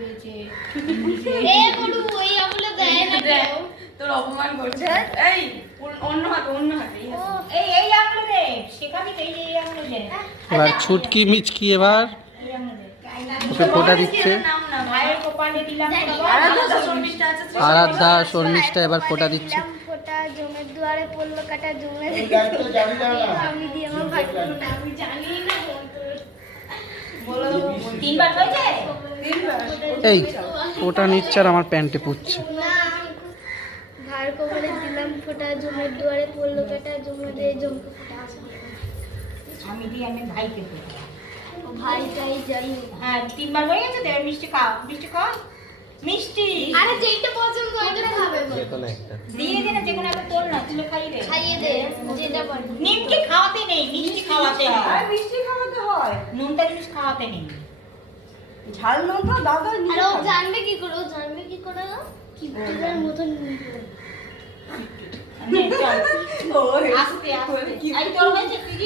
পেয়েছে। এ বড়ু ওই আমলে দেয় না কেউ। তোর অপমান করছে। এই অন্য হাতে এই এই আমলে দে শেখাবি তো এই আমলে দে। এবার ছুটকি মিচকি এবার এই আমলে দে। ওকে ফোঁটা দিচ্ছে। নাম না ভাইয়ের কপালে দিলাম আরাধ্যা শর্মিষ্ঠা আছে। আরাধ্যা শর্মিষ্ঠা এবার ফোঁটা দিচ্ছে। ফোঁটা জমের দুয়ারে পড়লো কাটা জমের আমি দিয়ে আমার ভাই আমি জানি না বলো তিনবার হয়েছে? এই ফোঁটা নিচ্ছে আর আমার প্যান্টে পুচ্ছে। না ভাইয়ের কপালে দিলাম ফোঁটা জমের দুয়ারে পড়লো কাটা জমে দিয়ে জমকে ফোঁটা আমি দিই আমি ভাইকে দেব। ভাইটাই জানি হ্যাঁ তিনবার হয়ে গেছে তো মিষ্টি খাও মিষ্টি খাও মিষ্টি আরে যেটা পছন্দ ওইটা খাবে দিয়ে দে না যেকোনো একটা তোল না তুলে খাইয়ে দে খাইয়ে দে যেটা পারে নিমকি খাওয়াতে নেই মিষ্টি খাওয়াতে আর হয় মিষ্টি খাওয়াতে হয়। নুনটা জিনিস খাওয়াতে নেই ঝাল লঙ্কা দাদা আর ও জানবে কি করে ও জানবে কি করে কি পুতুলের মতন নে, চল আস্তে আস্তে এই তোর হয়েছে তুই